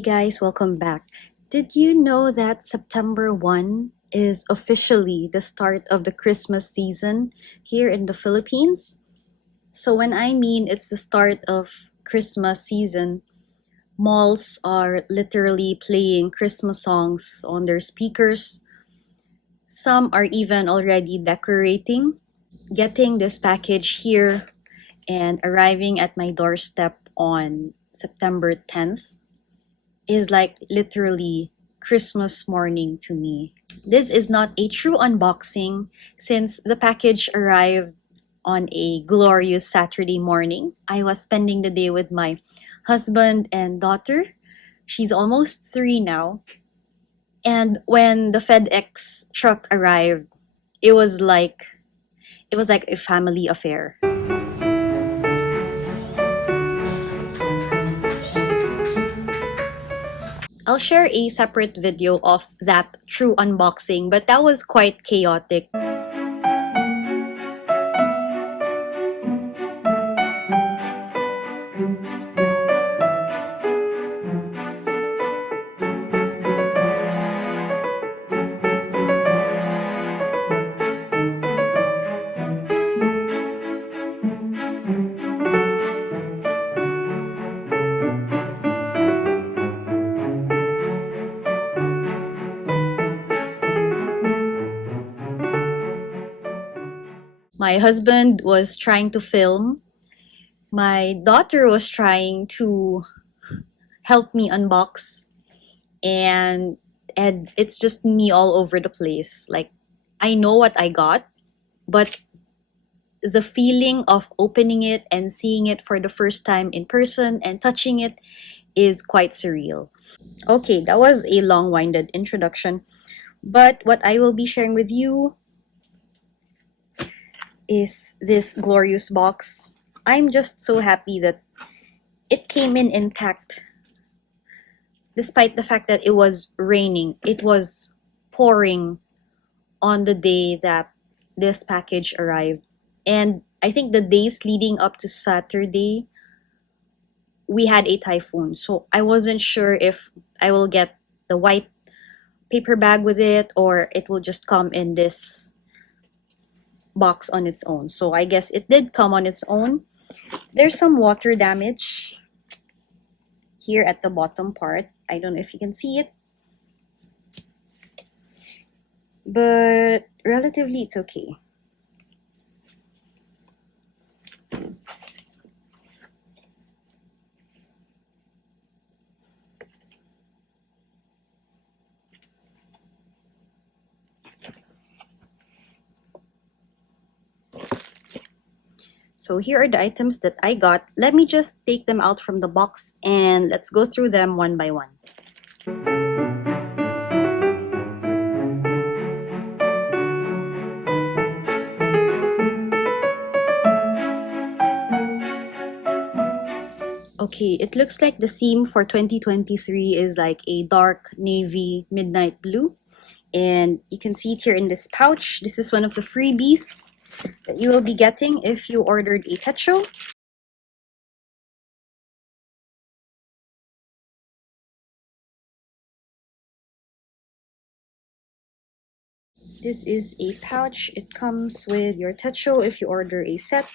Hey guys, welcome back. Did you know that September 1 is officially the start of the Christmas season here in the Philippines? So when I mean it's the start of Christmas season, malls are literally playing Christmas songs on their speakers. Some are even already decorating. Getting this package here and arriving at my doorstep on September 10th is like literally Christmas morning to me. This is not a true unboxing since the package arrived on a glorious Saturday morning. I was spending the day with my husband and daughter. She's almost 3 now. And when the FedEx truck arrived, it was like a family affair. I'll share a separate video of that true unboxing, but that was quite chaotic. My husband was trying to film. My daughter was trying to help me unbox. And it's just me all over the place. Like, I know what I got, but the feeling of opening it and seeing it for the first time in person and touching it is quite surreal. Okay, that was a long-winded introduction, but what I will be sharing with you is this glorious box. I'm just so happy that it came in intact despite the fact that it was raining. It was pouring on the day that this package arrived. And I think the days leading up to Saturday, we had a typhoon. So I wasn't sure if I will get the white paper bag with it or it will just come in this box on its own. So I guess it did come on its own. There's some water damage here at the bottom part. I don't know if you can see it, but relatively it's okay. So here are the items that I got. Let me just take them out from the box and let's go through them one by one. Okay, it looks like the theme for 2023 is like a dark navy midnight blue. And you can see it here in this pouch. This is one of the freebies that you will be getting if you ordered a techo. This is a pouch. It comes with your techo if you order a set.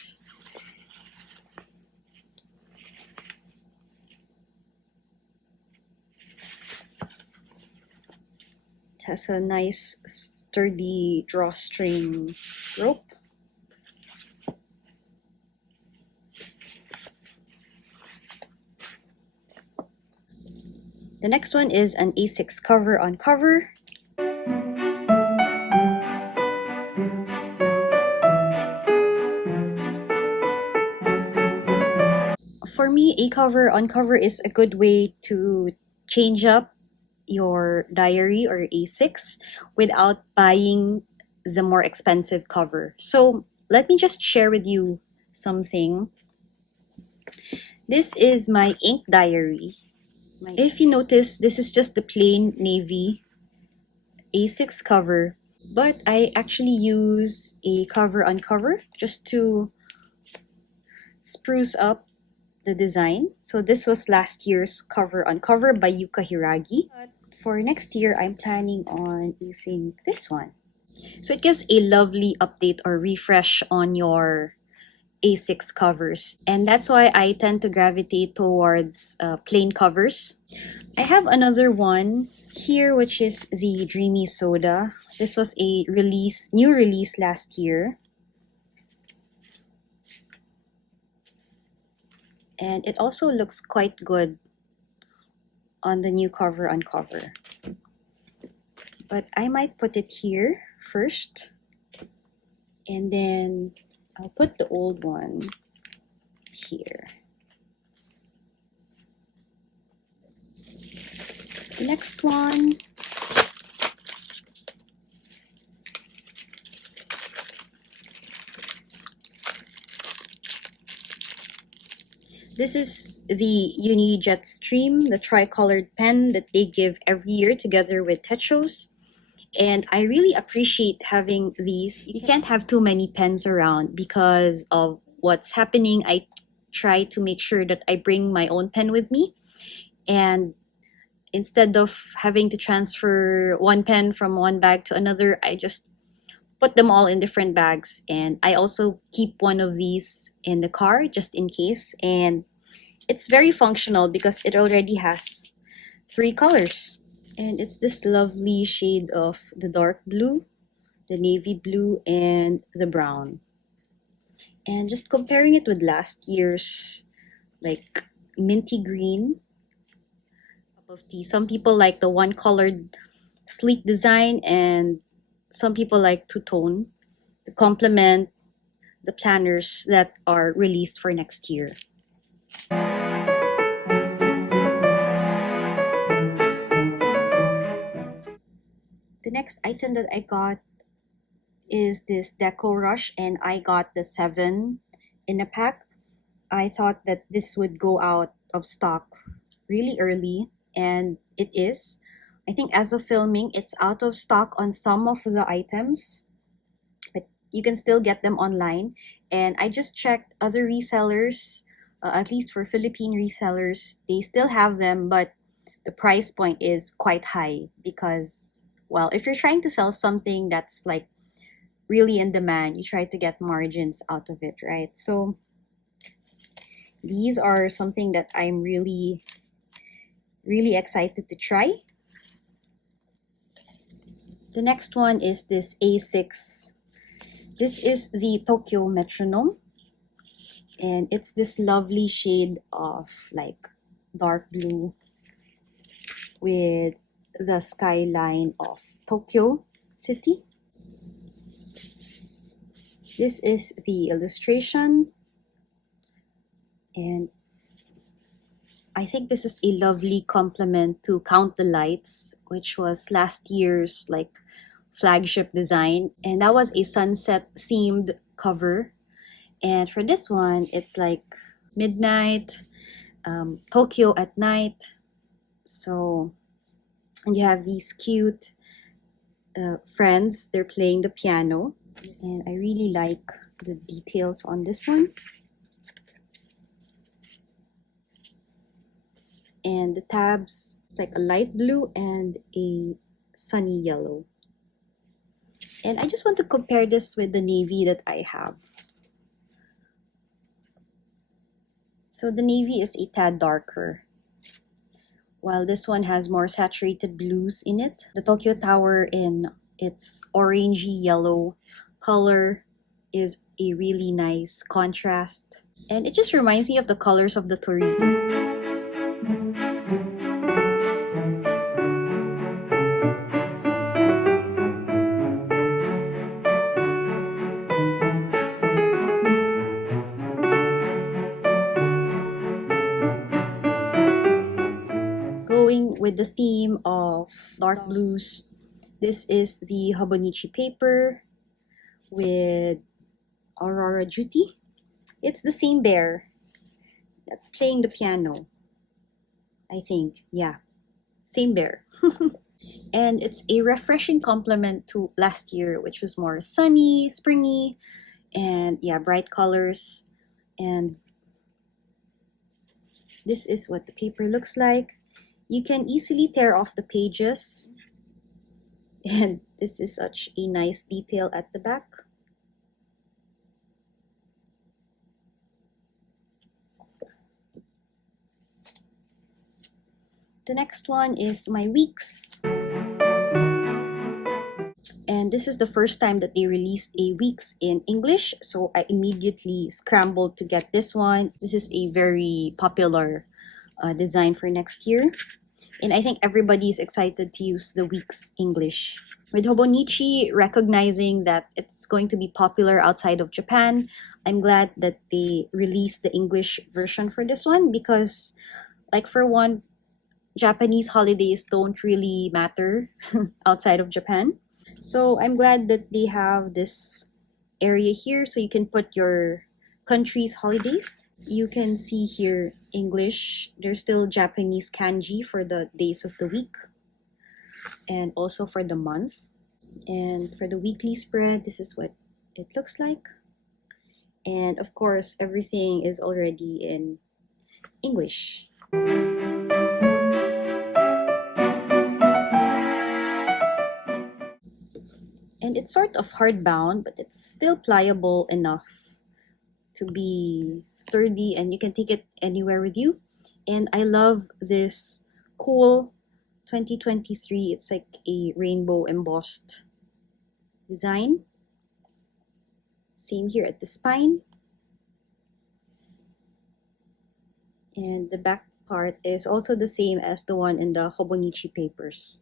It has a nice sturdy drawstring rope. The next one is an A6 cover on cover. For me, a cover on cover is a good way to change up your diary or A6 without buying the more expensive cover. So let me just share with you something. This is my ink diary. If you notice, this is just the plain navy A6 cover, but I actually use a cover on cover just to spruce up the design. So this was last year's cover on cover by Yuka Hiragi. But for next year, I'm planning on using this one. So it gives a lovely update or refresh on your A6 covers. And that's why I tend to gravitate towards plain covers. I have another one here, which is the Dreamy Soda. This was a new release last year. And it also looks quite good on the new cover on cover. But I might put it here first, and then I'll put the old one here. The next one, this is the Uni JetStream, the tri-colored pen that they give every year together with Techos. And I really appreciate having these. You can't have too many pens around because of what's happening. I try to make sure that I bring my own pen with me. And instead of having to transfer one pen from one bag to another, I just put them all in different bags. And I also keep one of these in the car just in case. And it's very functional because it already has 3 colors. And it's this lovely shade of the dark blue, the navy blue, and the brown. And just comparing it with last year's like minty green of tea. Some people like the one colored sleek design, and some people like two-tone to complement the planners that are released for next year. The next item that I got is this Deco Rush, and I got the 7 in a pack. I thought that this would go out of stock really early, and it is. I think as of filming, it's out of stock on some of the items, but you can still get them online. And I just checked other resellers, at least for Philippine resellers, they still have them, but the price point is quite high because, well, if you're trying to sell something that's like really in demand, you try to get margins out of it, right? So these are something that I'm really excited to try. The next one is this A6. This is the Tokyo Metronome, and it's this lovely shade of like dark blue with the skyline of Tokyo City. This is the illustration, and I think this is a lovely complement to Count the Lights, which was last year's like flagship design, and that was a sunset themed cover. And for this one, it's like midnight, Tokyo at night. So, and you have these cute friends, they're playing the piano, and I really like the details on this one. And the tabs, it's like a light blue and a sunny yellow. And I just want to compare this with the navy that I have. So the navy is a tad darker, while this one has more saturated blues in it. The Tokyo Tower in its orangey yellow color is a really nice contrast. And it just reminds me of the colors of the Torino. Going with the theme of dark blues, this is the Hobonichi paper with Aurora duty. It's the same bear that's playing the piano, I think. Yeah, same bear. And it's a refreshing complement to last year, which was more sunny, springy, and yeah, bright colors. And This is what the paper looks like. You can easily tear off the pages. And this is such a nice detail at the back. The next one is my weeks. And this is the first time that they released a weeks in English, so I immediately scrambled to get this one. This is a very popular design for next year, and I think everybody is excited to use the weeks English. With Hobonichi recognizing that it's going to be popular outside of Japan, I'm glad that they released the English version for this one because, like, for one, Japanese holidays don't really matter outside of Japan. So I'm glad that they have this area here so you can put your country's holidays. You can see here English. There's still Japanese kanji for the days of the week and also for the month. And for the weekly spread, this is what it looks like. And of course, everything is already in English. And it's sort of hardbound, but it's still pliable enough to be sturdy and you can take it anywhere with you. And I love this cool 2023. It's like a rainbow embossed design. Same here at the spine. And the back part is also the same as the one in the Hobonichi papers.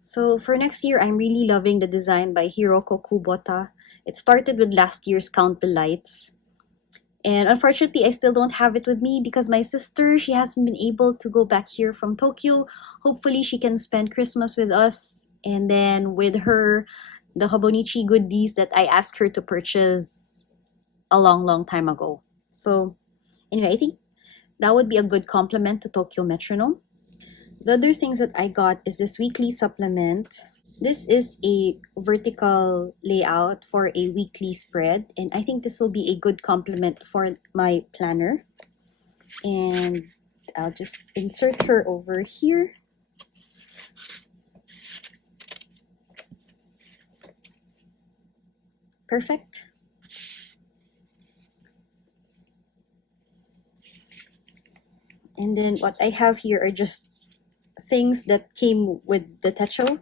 So for next year, I'm really loving the design by Hiroko Kubota. It started with last year's Count the Lights. And unfortunately, I still don't have it with me because my sister, she hasn't been able to go back here from Tokyo. Hopefully, she can spend Christmas with us. And then with her, the Hobonichi goodies that I asked her to purchase a long time ago. So anyway, I think that would be a good compliment to Tokyo Metronome. The other things that I got is this weekly supplement. This is a vertical layout for a weekly spread, and I think this will be a good complement for my planner. And I'll just insert her over here. Perfect. And then what I have here are just things that came with the techo.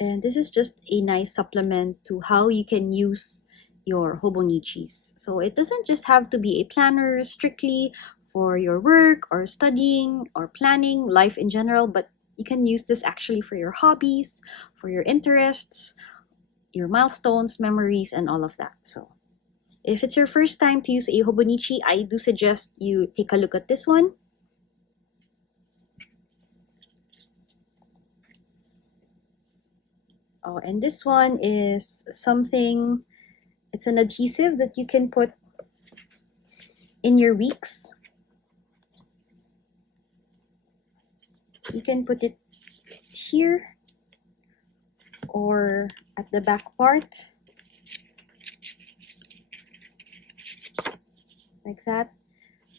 And this is just a nice supplement to how you can use your Hobonichis. So it doesn't just have to be a planner strictly for your work or studying or planning life in general, but you can use this actually for your hobbies, for your interests, your milestones, memories, and all of that. So if it's your first time to use a Hobonichi, I do suggest you take a look at this one. Oh, and this one is something, it's an adhesive that you can put in your weeks. You can put it here or at the back part, like that.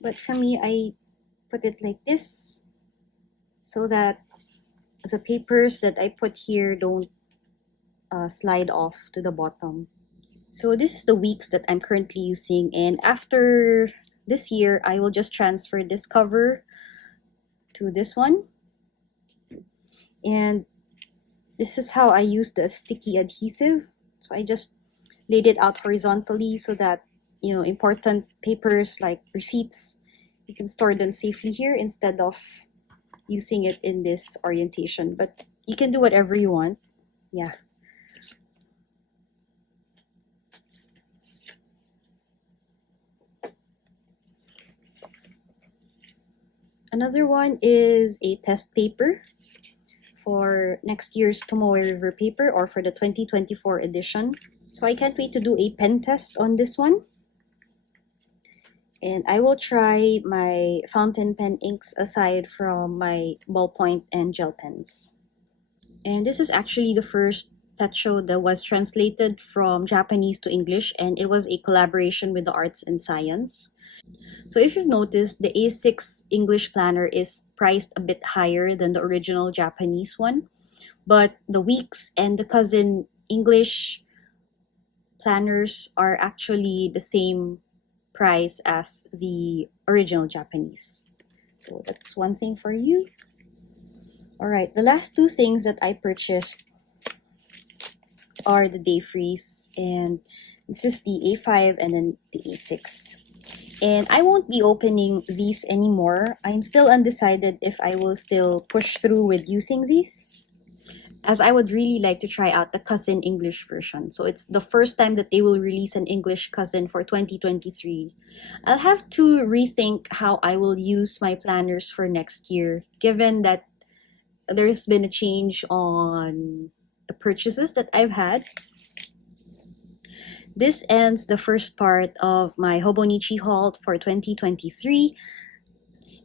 But for me, I put it like this so that the papers that I put here don't slide off to the bottom. So this is the weeks that I'm currently using, and after this year, I will just transfer this cover to this one. And this is how I use the sticky adhesive. So I just laid it out horizontally so that, you know, important papers like receipts, you can store them safely here instead of using it in this orientation. But you can do whatever you want. Yeah. Another one is a test paper for next year's Tomoe River paper or for the 2024 edition. So I can't wait to do a pen test on this one. And I will try my fountain pen inks aside from my ballpoint and gel pens. And this is actually the first pet show that was translated from Japanese to English, and it was a collaboration with the Arts and Science. So if you've noticed, the A6 English planner is priced a bit higher than the original Japanese one, but the Weeks and the cousin English planners are actually the same price as the original Japanese. So that's one thing for you. All right, the last two things that I purchased are the Day Freeze, and this is the A5 and then the A6. And I won't be opening these anymore. I'm still undecided if I will still push through with using these, as I would really like to try out the cousin English version. So it's the first time that they will release an English cousin for 2023. I'll have to rethink how I will use my planners for next year, given that there's been a change on the purchases that I've had. This ends the first part of my Hobonichi haul for 2023,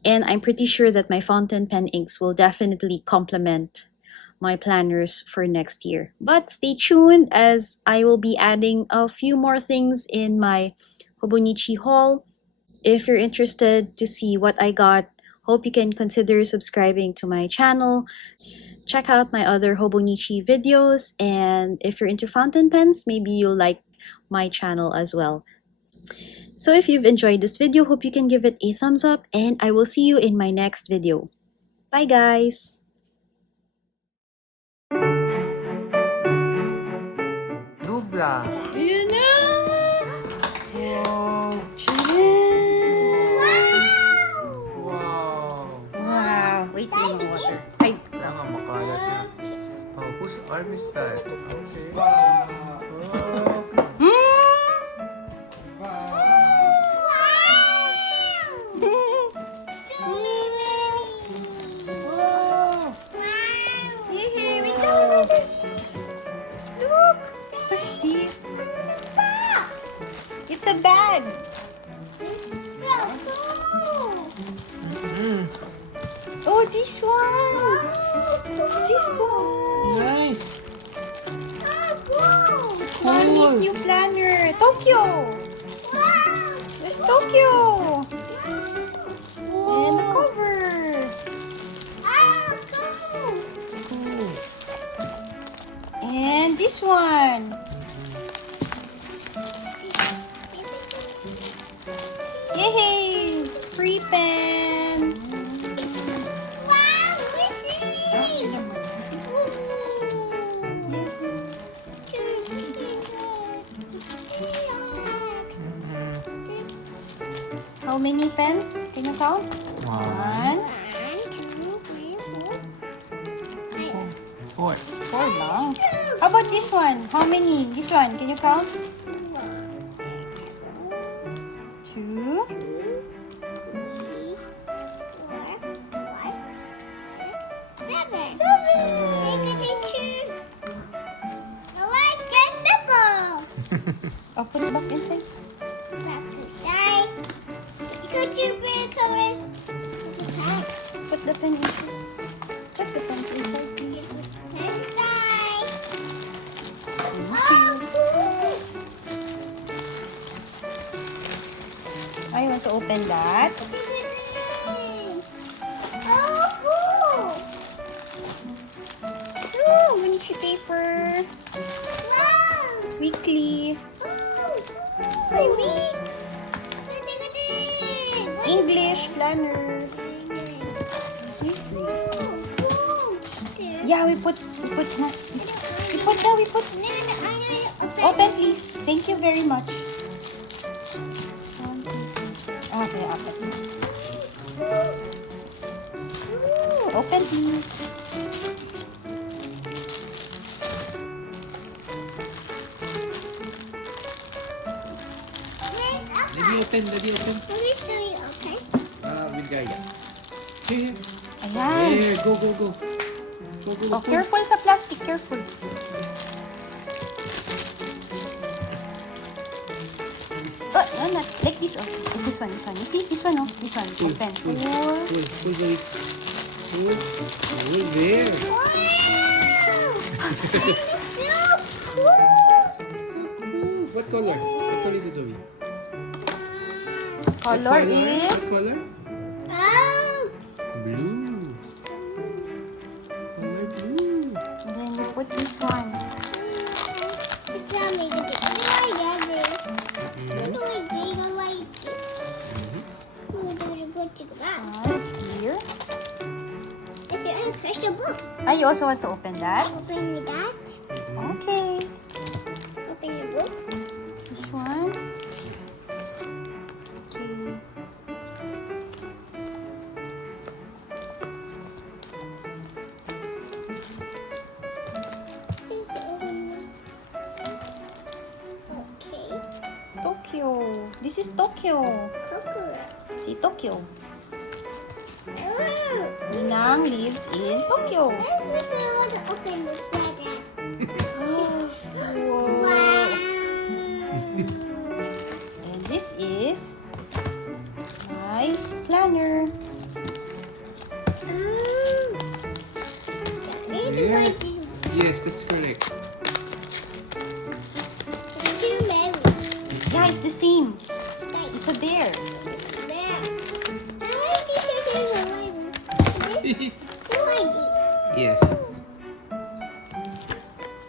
and I'm pretty sure that my fountain pen inks will definitely complement my planners for next year. But stay tuned, as I will be adding a few more things in my Hobonichi haul. If you're interested to see what I got, hope you can consider subscribing to my channel. Check out my other Hobonichi videos, and if you're into fountain pens, maybe you'll like my channel as well. So if you've enjoyed this video, hope you can give it a thumbs up, and I will see you in my next video. Bye guys! Nubla. Ayan na! Wow. Wow. Wow! Wait, may mga water. Ay! Kaya nga makalat na. Oh, whose arm is that? Okay. Wow. It's a bag! It's so cool! Oh, this one! Oh, This one! Nice. oh, cool! Mommy's new planner! Tokyo! Wow! There's Tokyo! And the Wow. cover! Oh, cool! Cool. And this one! Yay! Free pen! Wow, what's How many pens? Can you count? Wow. One, Four. four lang. How about this one? How many? This one, can you count? Two, 7. oh, put it back inside. Put the pen inside. Put the pen inside, please. I want to open that. Oh, miniature paper. Weekly. My weeks. English planner. Yeah, we put na. We put. Open, please. Thank you very much. Okay, open. Open, please. Let me open. Let me show you, okay? With Gaia. Here. Ayan. Here, go. Oh, careful sa plastic. Careful. Oh, no, not like this. Oh, like this one. This one. You see? This one. Oh, this one. Open. Pull, Zoe. Pull. Pull there. Wow! So cool! So cool. What color? What color is it, Zoe? Color What is color? Oh! Blue. Color blue. and then you put this one. It's not making it. How do I get it? How do I get it like this? How do I put it back? One here. Is there a special book? Ah, you also want to open that? Open that. Okay. Open the book. This one. Okay. Please open it. Okay. Tokyo. This is Tokyo. Coconut. See, Tokyo. Oh! Ninang lives in Tokyo. Let's look at all the open the second. Whoa. Wow! And this is my planner. It's like this. Yes, that's correct. Two men. Yeah, it's the same. Like It's a bear. that. I like this. This. Who like this? Yes.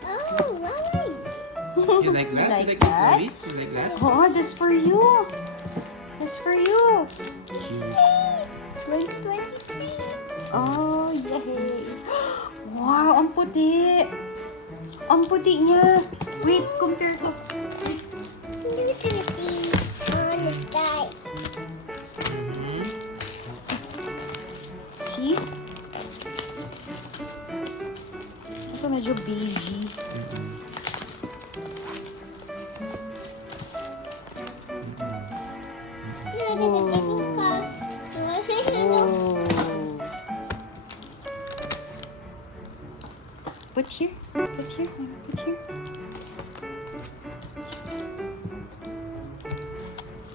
Oh, I like this. You like that? Like you like that? Zoe? You like that? Oh, that's for you. That's for you. Cheers. 2023. Oh, yay. Wow, ang puti. Ang puti niya. Wait, compare ko. You can see on the side. See? Ito medyo beigey. Oh. Put here. Put here. Put here.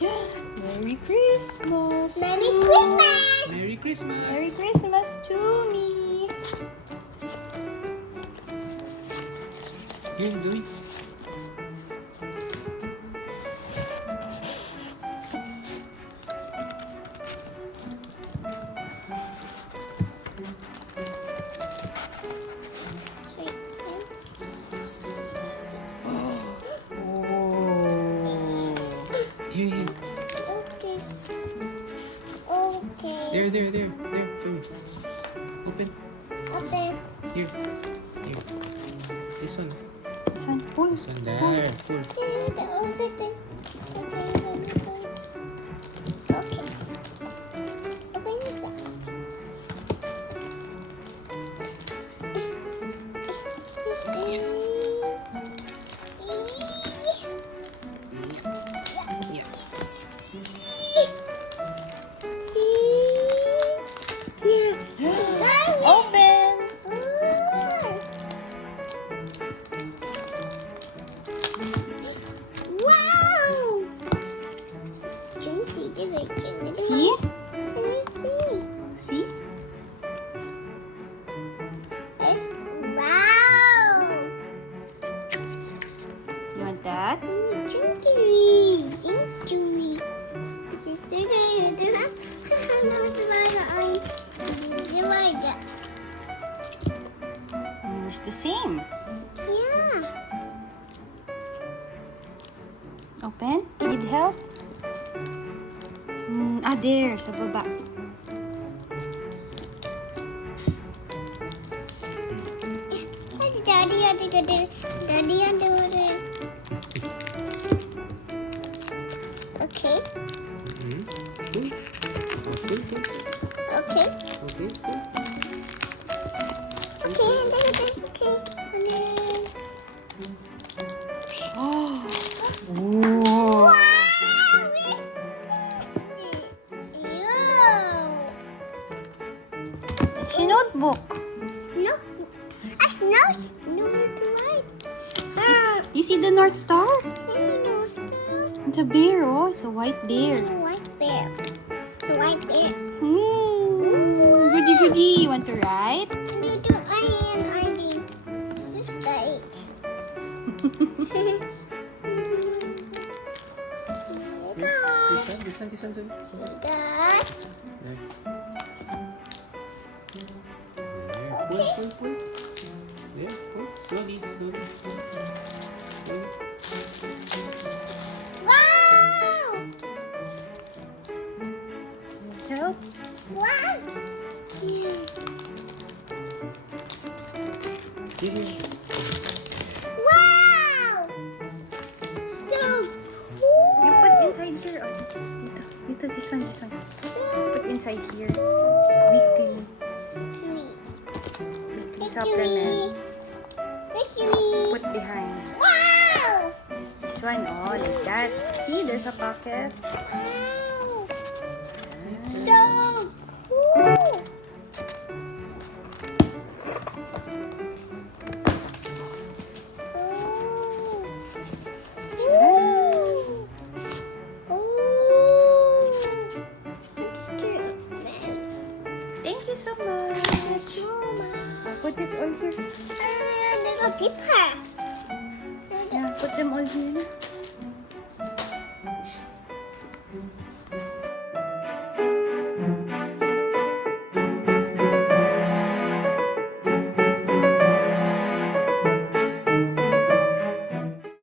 Merry Christmas. Merry to- Christmas! Merry Christmas. Merry Christmas to me. Here, Zoe. Sweet. Here, here. Okay. Okay. There, there, there. There, Zoe. Open. Open. Here. Here. This one. This one, pull. This one there. Pull. Okay. Open this up. Open. Wow! See? Let me see. See? It's wow! You want that? Chunky, chunky. Just a guy who do that. It's the same. Yeah. Open. Need help? There. Sa baba. Daddy, Daddy, Okay. Pull. Oh, pull, pull. Okay. Okay, pull. Okay. Okay. And then... Oh. Whoa. It's your notebook. Notebook. see the North Star? No, It's a bear, oh. It's a white bear. it's a white bear. The white bear. Goody goody. You want to ride? And you do ID. It's just right. This one. God. Yeah, pull. Yeah, pull. Slowly. Wow! Help. Wow! Wow! So You put inside here. Oh, dito, this one. Put inside here. Weekly supplement. Put behind. Wow! This one, oh, like that. See, there's a pocket. Wow! So cool! Thank you so much. Put it all here. There's a paper. Yeah, put them all here.